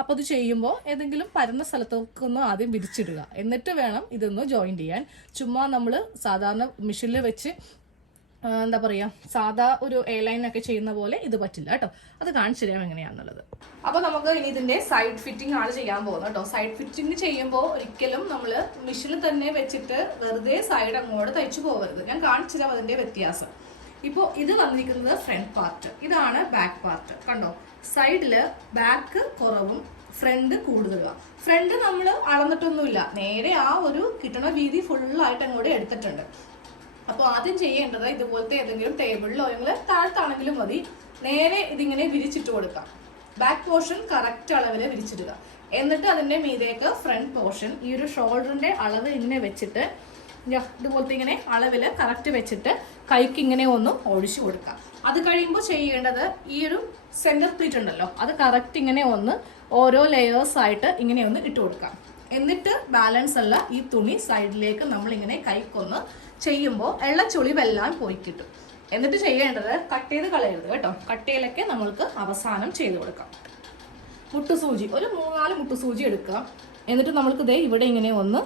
അപ്പോൾ അത് ചെയ്യുമ്പോൾ ഏതെങ്കിലും പരന്ന സ്ഥലത്തൊക്കൊന്ന് ആദ്യം വിരിച്ചിടുക. എന്നിട്ട് വേണം ഇതൊന്ന് ജോയിൻ ചെയ്യാൻ. ചുമ്മാ നമ്മൾ സാധാരണ മെഷീനിൽ വെച്ച് എന്താ പറയുക സാധാ ഒരു എയർലൈൻ ഒക്കെ ചെയ്യുന്ന പോലെ ഇത് പറ്റില്ല കേട്ടോ. അത് കാണിച്ചു തരാം എങ്ങനെയാണെന്നുള്ളത് അപ്പോൾ നമുക്ക് ഇനി ഇതിന്റെ സൈഡ് ഫിറ്റിംഗ് ആണ് ചെയ്യാൻ പോകുന്നത് കേട്ടോ. സൈഡ് ഫിറ്റിംഗ് ചെയ്യുമ്പോൾ ഒരിക്കലും നമ്മൾ മെഷീനിൽ തന്നെ വെച്ചിട്ട് വെറുതെ സൈഡ് അങ്ങോട്ട് തയ്ച്ചു പോകരുത്. ഞാൻ കാണിച്ചു തരാം അതിന്റെ വ്യത്യാസം. ഇപ്പോൾ ഇത് വന്നിരിക്കുന്നത് ഫ്രണ്ട് പാർട്ട് ഇതാണ് ബാക്ക് പാർട്ട് കണ്ടോ? സൈഡിൽ ബാക്ക് കുറവും ഫ്രണ്ട് കൂടുതലുമാണ് ഫ്രണ്ട് നമ്മൾ അളന്നിട്ടൊന്നുമില്ല. നേരെ ആ ഒരു കിട്ടണ വീതി ഫുള്ളായിട്ട് അങ്ങോട്ട് എടുത്തിട്ടുണ്ട്. അപ്പോൾ ആദ്യം ചെയ്യേണ്ടത് ഇതുപോലത്തെ ഏതെങ്കിലും ടേബിളിലോ അല്ലെങ്കിൽ താഴത്താണെങ്കിലും മതി. നേരെ ഇതിങ്ങനെ വിരിച്ചിട്ട് കൊടുക്കാം. ബാക്ക് പോർഷൻ കറക്റ്റ് അളവിൽ വിരിച്ചിടുക. എന്നിട്ട് അതിന്റെ മീതേക്ക് ഫ്രണ്ട് പോർഷൻ ഈ ഒരു ഷോൾഡറിന്റെ അളവ് ഇങ്ങനെ വെച്ചിട്ട് ഇതുപോലത്തെ ഇങ്ങനെ അളവിൽ കറക്റ്റ് വെച്ചിട്ട് കൈക്ക് ഇങ്ങനെ ഒന്ന് ഒഴിച്ചു കൊടുക്കാം. അത് കഴിയുമ്പോൾ ചെയ്യേണ്ടത് ഈ ഒരു സെന്റർ പ്ലീറ്റ് ഉണ്ടല്ലോ അത് കറക്റ്റ് ഇങ്ങനെ ഒന്ന് ഓരോ ലെയേഴ്സ് ആയിട്ട് ഇങ്ങനെ ഒന്ന് ഇട്ട് കൊടുക്കാം. എന്നിട്ട് ബാലൻസ് അല്ല ഈ തുണി സൈഡിലേക്ക് നമ്മൾ ഇങ്ങനെ കൈക്കൊന്ന് ചെയ്യുമ്പോൾ എള്ള ചുളിവെല്ലാം പോയി കിട്ടും. എന്നിട്ട് ചെയ്യേണ്ടത് കട്ട് ചെയ്ത് കളയരുത് കേട്ടോ. കട്ടയിലൊക്കെ നമ്മൾക്ക് അവസാനം ചെയ്ത് കൊടുക്കാം. മുട്ടുസൂചി ഒരു മൂന്നാൽ മുട്ടുസൂചി എടുക്കുക. എന്നിട്ട് നമ്മൾക്ക് ദേ ഇവിടെ ഇങ്ങനെ ഒന്ന്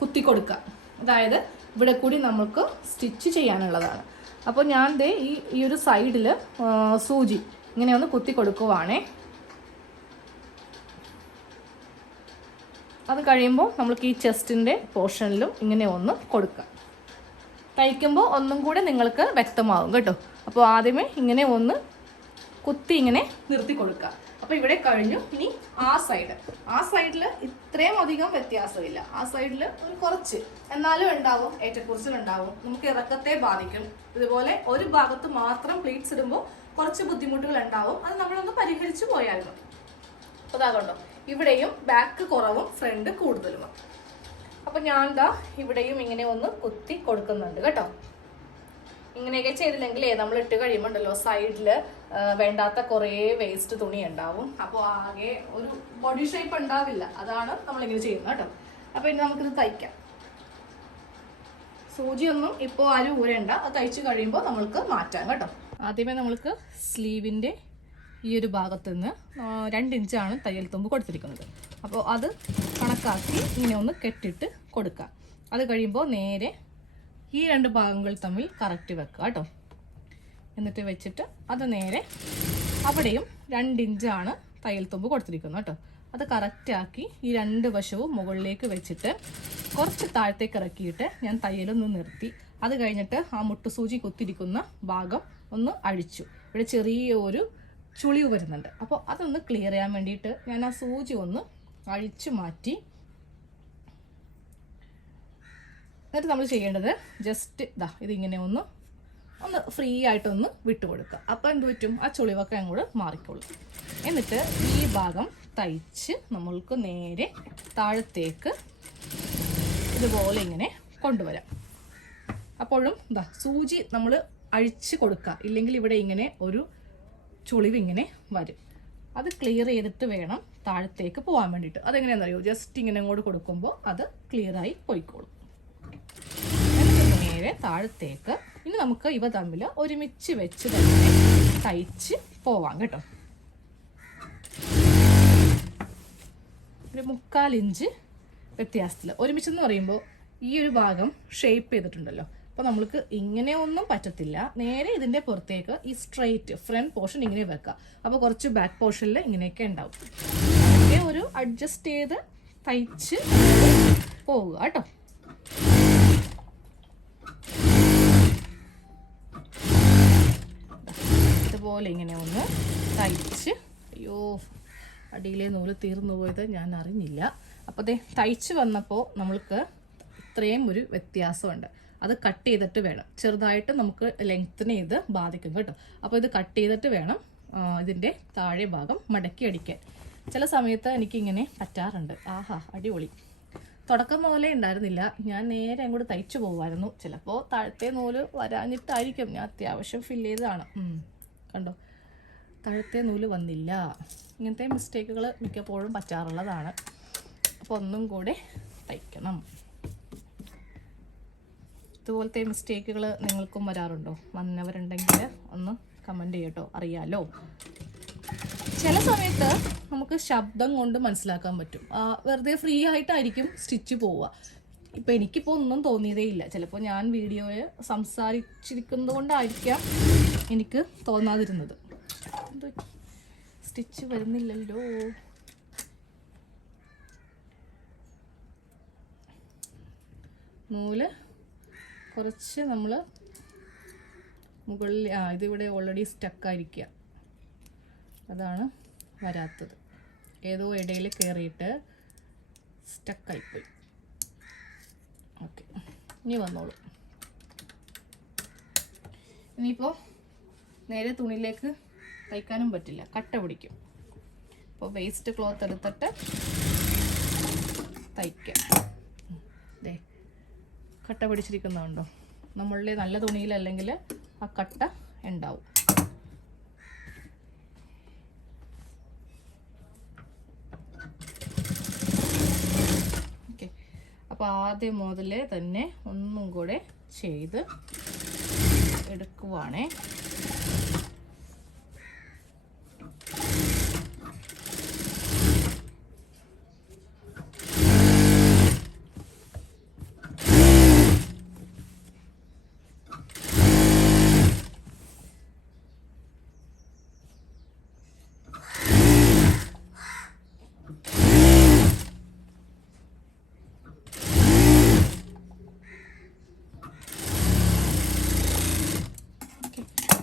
കുത്തി കൊടുക്കുക. അതായത് ഇവിടെ കൂടി നമുക്ക് സ്റ്റിച്ച് ചെയ്യാനുള്ളതാണ്. അപ്പോൾ ഞാൻ ദേ ഈ ഈ ഒരു സൈഡിൽ സൂചി ഇങ്ങനെ ഒന്ന് കുത്തി കൊടുക്കുവാണേ. അത് കഴിയുമ്പോൾ നമ്മൾക്ക് ഈ ചെസ്റ്റിന്റെ പോർഷനിലും ഇങ്ങനെ ഒന്ന് കൊടുക്കാം. തയ്ക്കുമ്പോൾ ഒന്നും കൂടെ നിങ്ങൾക്ക് വ്യക്തമാവും കേട്ടോ. അപ്പോൾ ആദ്യമേ ഇങ്ങനെ ഒന്ന് കുത്തി ഇങ്ങനെ നിർത്തി കൊടുക്കുക. അപ്പോൾ ഇവിടെ കഴിഞ്ഞു. ഇനി ആ സൈഡ് ആ സൈഡിൽ ഇത്രയും അധികം വ്യത്യാസമില്ല. ആ സൈഡിൽ ഒരു കുറച്ച്. എന്നാലും ഉണ്ടാവും ഏറ്റക്കുറിച്ചിൽ ഉണ്ടാവും. നമുക്ക് ഇറക്കത്തെ ബാധിക്കും. ഇതുപോലെ ഒരു ഭാഗത്ത് മാത്രം പ്ലീറ്റ്സ് ഇടുമ്പോൾ കുറച്ച് ബുദ്ധിമുട്ടുകൾ ഉണ്ടാവും. അത് നമ്മളൊന്ന് പരിഹരിച്ചു പോയാൽ മതി അപ്പോൾ അതാ കണ്ടോ. ഇവിടെയും ബാക്ക് കുറവും ഫ്രണ്ട് കൂടുതലുമാണ്. അപ്പൊ ഞാൻ ദാ ഇവിടെയും ഇങ്ങനെ ഒന്ന് കുത്തി കൊടുക്കുന്നുണ്ട് കേട്ടോ. ഇങ്ങനെയൊക്കെ ചെയ്തില്ലെങ്കിൽ നമ്മൾ ഇട്ട് കഴിയുമ്പോണ്ടല്ലോ സൈഡിൽ വേണ്ടാത്ത കുറേ വേസ്റ്റ് തുണി ഉണ്ടാവും. അപ്പോൾ ആകെ ഒരു ബോഡി ഷേപ്പ് ഉണ്ടാവില്ല. അതാണ് നമ്മളിങ്ങനെ ചെയ്യുന്നത് കേട്ടോ. അപ്പോൾ ഇനി നമുക്കിത് തയ്ക്കാം. സൂചിയൊന്നും ഇപ്പോൾ ആരും ഊരണ്ട. അത് തയ്ച്ചു കഴിയുമ്പോൾ നമ്മൾക്ക് മാറ്റാം കേട്ടോ. ആദ്യമേ നമ്മൾക്ക് സ്ലീവിന്റെ ഈ ഒരു ഭാഗത്ത് നിന്ന് രണ്ടിഞ്ചാണ് തയ്യൽ തുമ്പ് കൊടുത്തിരിക്കുന്നത്. അപ്പോൾ അത് കണക്കാക്കി ഇങ്ങനെ ഒന്ന് കെട്ടിട്ട് കൊടുക്കുക അത് കഴിയുമ്പോൾ നേരെ ഈ രണ്ട് ഭാഗങ്ങൾ തമ്മിൽ കറക്റ്റ് വെക്കുക കേട്ടോ. എന്നിട്ട് വെച്ചിട്ട് അത് നേരെ അവിടെയും രണ്ട് ഇഞ്ചാണ് തയ്യൽ തുമ്പ് കൊടുത്തിരിക്കുന്നത് കേട്ടോ. അത് കറക്റ്റാക്കി ഈ രണ്ട് വശവും മുകളിലേക്ക് വെച്ചിട്ട് കുറച്ച് താഴത്തേക്ക് ഇറക്കിയിട്ട് ഞാൻ തയ്യലൊന്ന് നിർത്തി. അത് കഴിഞ്ഞിട്ട് ആ മുട്ടുസൂചി കുത്തിരിക്കുന്ന ഭാഗം ഒന്ന് അഴിച്ചു. ഇവിടെ ചെറിയ ഒരു ചുളിവ് വരുന്നുണ്ട്. അപ്പോൾ അതൊന്ന് ക്ലിയർ ചെയ്യാൻ വേണ്ടിയിട്ട് ഞാൻ ആ സൂചി ഒന്ന് അഴിച്ചു മാറ്റി. എന്നിട്ട് നമ്മൾ ചെയ്യേണ്ടത് ജസ്റ്റ് ഇതാ ഇതിങ്ങനെ ഒന്ന് ഒന്ന് ഫ്രീ ആയിട്ടൊന്ന് വിട്ടു കൊടുക്കുക അപ്പോൾ എന്ത് പറ്റും? ആ ചുളിവൊക്കെ അങ്ങോട്ട് മാറിക്കോളും. എന്നിട്ട് ഈ ഭാഗം തയ്ച്ച് നമ്മൾക്ക് നേരെ താഴത്തേക്ക് ഇതുപോലെ ഇങ്ങനെ കൊണ്ടുവരാം. അപ്പോഴും ഇതാ സൂചി നമ്മൾ അഴിച്ച് കൊടുക്കുക. ഇല്ലെങ്കിൽ ഇവിടെ ഇങ്ങനെ ഒരു ചുളിവ് ഇങ്ങനെ വരും. അത് ക്ലിയർ ചെയ്തിട്ട് വേണം താഴത്തേക്ക് പോകാൻ വേണ്ടിയിട്ട്. അതെങ്ങനെയാണെന്നറിയോ? ജസ്റ്റ് ഇങ്ങനെ അങ്ങോട്ട് കൊടുക്കുമ്പോൾ അത് ക്ലിയറായി പോയിക്കോളും. നേരെ താഴത്തേക്ക് ഇനി നമുക്ക് ഇവ തമ്മിൽ ഒരുമിച്ച് വെച്ച് തന്നെ തയ്ച്ച് പോവാം കേട്ടോ. ഒരു മുക്കാൽ ഇഞ്ച് വ്യത്യാസത്തിൽ ഒരുമിച്ചെന്ന് പറയുമ്പോൾ ഈ ഒരു ഭാഗം ഷേപ്പ് ചെയ്തിട്ടുണ്ടല്ലോ. അപ്പോൾ നമ്മൾക്ക് ഇങ്ങനെ ഒന്നും പറ്റത്തില്ല. നേരെ ഇതിന്റെ പുറത്തേക്ക് ഈ സ്ട്രെയിറ്റ് ഫ്രണ്ട് പോർഷൻ ഇങ്ങനെ വെക്കുക അപ്പോൾ കുറച്ച് ബാക്ക് പോർഷനിൽ ഇങ്ങനെയൊക്കെ ഉണ്ടാവും. അങ്ങനെ ഒരു അഡ്ജസ്റ്റ് ചെയ്ത് തയ്ച്ച് പോവുക കേട്ടോ. ഇതുപോലെ ഇങ്ങനെ ഒന്ന് തയ്ച്ച് അയ്യോ അടിയിലെ നൂൽ തീർന്നു പോയത് ഞാൻ അറിഞ്ഞില്ല. അപ്പോൾ ദേ തയ്ച്ച് വന്നപ്പോൾ നമ്മൾക്ക് ഇത്രയും ഒരു വ്യത്യാസമുണ്ട്. അത് കട്ട് ചെയ്തിട്ട് വേണം. ചെറുതായിട്ട് നമുക്ക് ലെങ്ത്തിന് ഇത് ബാധിക്കും കേട്ടോ. അപ്പോൾ ഇത് കട്ട് ചെയ്തിട്ട് വേണം ഇതിന്റെ താഴെ ഭാഗം മടക്കി അടിക്കാൻ. ചില സമയത്ത് എനിക്കിങ്ങനെ പറ്റാറുണ്ട്. ആഹാ അടിപൊളി. തുടക്കം മുതലേ ഉണ്ടായിരുന്നില്ല. ഞാൻ നേരെ അങ്ങോട്ട് തയ്ച്ചു പോകുമായിരുന്നു ചിലപ്പോൾ താഴത്തെ നൂൽ വരാഞ്ഞിട്ടായിരിക്കും. ഞാൻ അത്യാവശ്യം ഫില്ല് ചെയ്തതാണ്. കണ്ടോ? താഴത്തെ നൂൽ വന്നില്ല. ഇങ്ങനത്തെ മിസ്റ്റേക്കുകൾ മിക്കപ്പോഴും പറ്റാറുള്ളതാണ്. അപ്പോൾ ഒന്നും കൂടെ തയ്ക്കണം. ഇതുപോലത്തെ മിസ്റ്റേക്കുകൾ നിങ്ങൾക്കും വരാറുണ്ടോ? വന്നവരുണ്ടെങ്കിൽ ഒന്ന് കമന്റ് ചെയ്യട്ടോ അറിയാലോ. ചില സമയത്ത് നമുക്ക് ശബ്ദം കൊണ്ട് മനസ്സിലാക്കാൻ പറ്റും. വെറുതെ ഫ്രീ ആയിട്ടായിരിക്കും സ്റ്റിച്ച് പോവുക. ഇപ്പം എനിക്കിപ്പോൾ ഒന്നും തോന്നിയതേ ഇല്ല. ചിലപ്പോൾ ഞാൻ വീഡിയോയിൽ സംസാരിച്ചിരിക്കുന്നത് കൊണ്ടായിരിക്കാം എനിക്ക് തോന്നാതിരുന്നത്. സ്റ്റിച്ച് വരുന്നില്ലല്ലോ. നൂൽ കുറച്ച് നമ്മൾ മുകളിൽ ആ ഇതിവിടെ ഓൾറെഡി സ്റ്റക്കായിരിക്കുക അതാണ് വരാത്തത്. ഏതോ ഇടയിൽ കയറിയിട്ട് സ്റ്റക്കായിപ്പോയി ഓക്കെ ഇനി വന്നോളൂ. ഇനിയിപ്പോൾ നേരെ തുണിയിലേക്ക് തയ്ക്കാനും പറ്റില്ല. കട്ട പിടിക്കും. അപ്പോൾ വേസ്റ്റ് ക്ലോത്ത് എടുത്തിട്ട് തയ്ക്കാം. കട്ട പിടിച്ചിരിക്കുന്നുണ്ടോ നമ്മളുടെ നല്ല തുണിയിലല്ലെങ്കിൽ ആ കട്ട ഉണ്ടാവും. ഓക്കെ. അപ്പോൾ ആദ്യം മുതലേ തന്നെ ഒന്നും കൂടെ ചെയ്ത് എടുക്കുവാണേ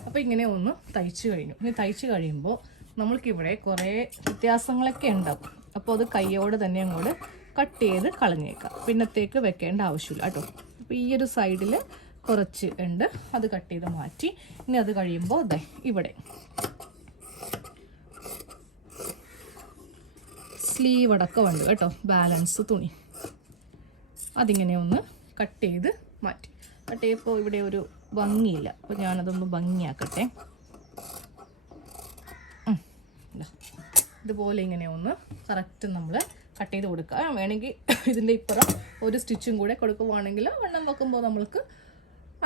അപ്പോൾ ഇങ്ങനെ ഒന്ന് തയ്ച്ചു കഴിഞ്ഞു. ഇനി തയ്ച്ചു കഴിയുമ്പോൾ നമ്മൾക്കിവിടെ കുറേ വ്യത്യാസങ്ങളൊക്കെ ഉണ്ടാവും. അപ്പോൾ അത് കൈയോടെ തന്നെ അങ്ങോട്ട് കട്ട് ചെയ്ത് കളഞ്ഞേക്കാം. പിന്നത്തേക്ക് വെക്കേണ്ട ആവശ്യമില്ല കേട്ടോ. അപ്പോൾ ഈ ഒരു സൈഡിൽ കുറച്ച് ഉണ്ട്. അത് കട്ട് ചെയ്ത് മാറ്റി. ഇനി അത് കഴിയുമ്പോൾ അതെ ഇവിടെ. സ്ലീവ് അടക്കം ഉണ്ട് കേട്ടോ. ബാലൻസ് തുണി. അതിങ്ങനെ ഒന്ന് കട്ട് ചെയ്ത് മാറ്റി. കട്ട് ചെയ്യപ്പോൾ ഇവിടെ ഒരു ഭംഗിയില്ല. അപ്പോൾ ഞാനതൊന്ന് ഭംഗിയാക്കട്ടെ. ഇതുപോലെ ഇങ്ങനെ ഒന്ന് കറക്റ്റ് നമ്മൾ കട്ട് ചെയ്ത് കൊടുക്കുക. വേണമെങ്കിൽ ഇതിന്റെ ഇപ്പുറം ഒരു സ്റ്റിച്ചും കൂടെ കൊടുക്കുവാണെങ്കിൽ വണ്ണം വെക്കുമ്പോൾ നമ്മൾക്ക്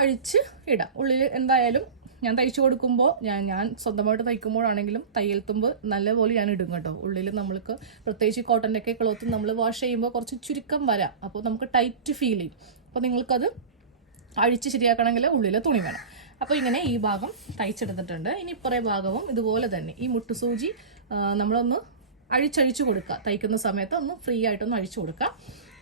അഴിച്ച് ഇടാം. ഉള്ളിൽ എന്തായാലും ഞാൻ തയ്ച്ചു കൊടുക്കുമ്പോൾ ഞാൻ ഞാൻ സ്വന്തമായിട്ട് തയ്ക്കുമ്പോഴാണെങ്കിലും തയ്യൽ തുമ്പ് നല്ലപോലെ ഞാൻ ഇടും കേട്ടോ. ഉള്ളിൽ നമ്മൾക്ക് പ്രത്യേകിച്ച് കോട്ടന്റെ ഒക്കെ ക്ലോത്ത് നമ്മൾ വാഷ് ചെയ്യുമ്പോൾ കുറച്ച് ചുരുക്കം വരാം. അപ്പോൾ നമുക്ക് ടൈറ്റ് ഫീൽ ചെയ്യും. അപ്പോൾ നിങ്ങൾക്കത് അഴിച്ച് ശരിയാക്കണമെങ്കിൽ ഉള്ളിൽ തുണി വേണം. അപ്പോൾ ഇങ്ങനെ ഈ ഭാഗം തയ്ച്ചെടുത്തിട്ടുണ്ട്. ഇനി ഇപ്പറേ ഭാഗവും ഇതുപോലെ തന്നെ. ഈ മുട്ടുസൂചി നമ്മളൊന്ന് അഴിച്ചഴിച്ചു കൊടുക്കുക. തയ്ക്കുന്ന സമയത്ത് ഒന്ന് ഫ്രീ ആയിട്ടൊന്ന് അഴിച്ചു കൊടുക്കുക.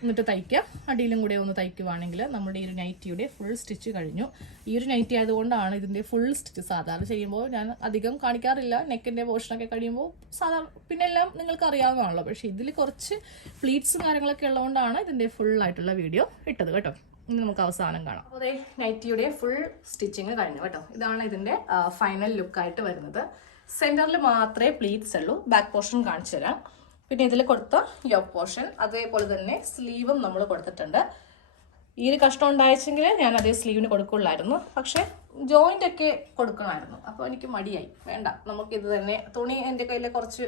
എന്നിട്ട് തയ്ക്കുക. അടിയിലും കൂടെ ഒന്ന് തയ്ക്കുവാണെങ്കിൽ നമ്മുടെ ഈ ഒരു നൈറ്റിയുടെ ഫുൾ സ്റ്റിച്ച് കഴിഞ്ഞു. ഈ ഒരു നൈറ്റി ആയതുകൊണ്ടാണ് ഇതിന്റെ ഫുൾ സ്റ്റിച്ച് സാധാരണ ചെയ്യുമ്പോൾ ഞാൻ അധികം കാണിക്കാറില്ല. നെക്കിന്റെ പോർഷനൊക്കെ കഴിയുമ്പോൾ സാധാരണ പിന്നെ എല്ലാം നിങ്ങൾക്ക് അറിയാവുന്നതാണല്ലോ പക്ഷേ ഇതിൽ കുറച്ച് പ്ലീറ്റ്സും കാര്യങ്ങളൊക്കെ ഉള്ളതുകൊണ്ടാണ് ഇതിന്റെ ഫുൾ ആയിട്ടുള്ള വീഡിയോ ഇട്ടത് കേട്ടോ. ഇനി നമുക്ക് അവസാനം കാണാം. അതെ നൈറ്റിയുടെ ഫുൾ സ്റ്റിച്ചിങ് കഴിഞ്ഞു കേട്ടോ. ഇതാണ് ഇതിന്റെ ഫൈനൽ ലുക്കായിട്ട് വരുന്നത്. സെന്ററിൽ മാത്രമേ പ്ലീറ്റ്സ് ഉള്ളൂ ബാക്ക് പോർഷൻ കാണിച്ചു തരാം. പിന്നെ ഇതിൽ കൊടുത്ത യോക്ക് പോർഷൻ അതേപോലെ തന്നെ സ്ലീവും നമ്മൾ കൊടുത്തിട്ടുണ്ട്. ഈ ഒരു കഷ്ടം ഉണ്ടായിച്ചെങ്കിൽ ഞാൻ അതേ സ്ലീവിന് കൊടുക്കുള്ളായിരുന്നു. പക്ഷെ ജോയിന്റ് ഒക്കെ കൊടുക്കണമായിരുന്നു. അപ്പോൾ എനിക്ക് മടിയായി. വേണ്ട നമുക്കിത് തന്നെ തുണി എന്റെ കയ്യിൽ കുറച്ച്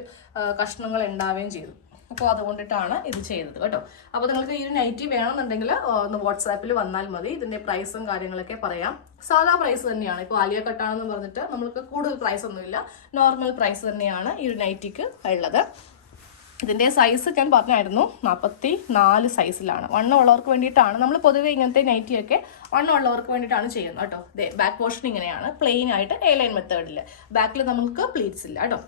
കഷ്ണങ്ങൾ ഉണ്ടാവുകയും ചെയ്തു. അപ്പോൾ അതുകൊണ്ടിട്ടാണ് ഇത് ചെയ്തത് കേട്ടോ. അപ്പോൾ നിങ്ങൾക്ക് ഈ ഒരു നൈറ്റി വേണമെന്നുണ്ടെങ്കിൽ ഒന്ന് വാട്സാപ്പിൽ വന്നാൽ മതി. ഇതിന്റെ പ്രൈസും കാര്യങ്ങളൊക്കെ പറയാം. സാധാ പ്രൈസ് തന്നെയാണ്. ഇപ്പോൾ ആലിയ കട്ടാണെന്ന് പറഞ്ഞിട്ട് നമ്മൾക്ക് കൂടുതൽ പ്രൈസ് ഒന്നുമില്ല. നോർമൽ പ്രൈസ് തന്നെയാണ് ഈ ഒരു നൈറ്റിക്ക് ഉള്ളത്. ഇതിന്റെ സൈസ് ഞാൻ പറഞ്ഞായിരുന്നു. നാൽപ്പത്തി നാല് സൈസിലാണ് വണ്ണം ഉള്ളവർക്ക് വേണ്ടിയിട്ടാണ്. നമ്മൾ പൊതുവേ ഇങ്ങനത്തെ നൈറ്റിയൊക്കെ വണ്ണം ഉള്ളവർക്ക് വേണ്ടിയിട്ടാണ് ചെയ്യുന്നത് കേട്ടോ. ബാക്ക് പോർഷൻ ഇങ്ങനെയാണ്. പ്ലെയിൻ ആയിട്ട് എ ലൈൻ മെത്തേഡിൽ ബാക്കിൽ നമുക്ക് പ്ലീറ്റ്സ് ഇല്ല കേട്ടോ.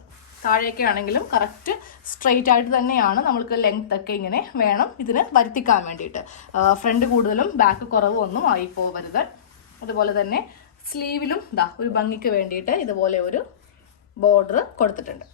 താഴെയൊക്കെ ആണെങ്കിലും കറക്റ്റ് സ്ട്രെയിറ്റ് ആയിട്ട് തന്നെയാണ് നമ്മൾക്ക് ലെങ്ത് ഒക്കെ ഇങ്ങനെ വേണം ഇതിന് വരുത്തിക്കാൻ വേണ്ടിയിട്ട്. ഫ്രണ്ട് കൂടുതലും ബാക്ക് കുറവും ഒന്നും ആയി പോവരുത്. അതുപോലെ തന്നെ സ്ലീവിലും ഇതാ ഒരു ഭംഗിക്ക് വേണ്ടിയിട്ട് ഇതുപോലെ ഒരു ബോർഡർ കൊടുത്തിട്ടുണ്ട്.